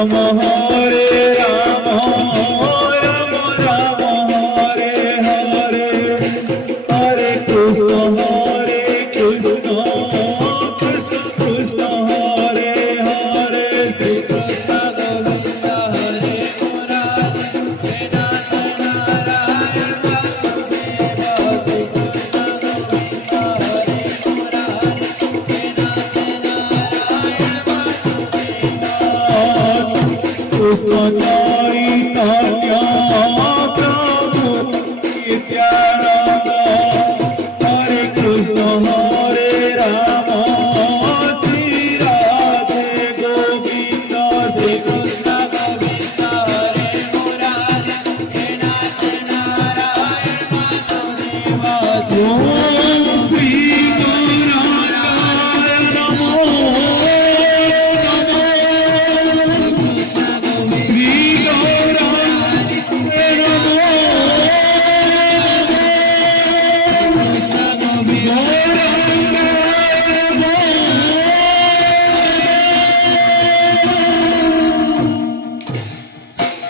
Ram हरे Ram Ram Ram Hare Hare Hare Krishna Krishna Krishna Hare Hare Shri Krishna Govind हरे Murari हे नाथ Narayan Vasudev Shri Krishna Govind हरे Murari हे नाथ Narayan Vasudev Krishna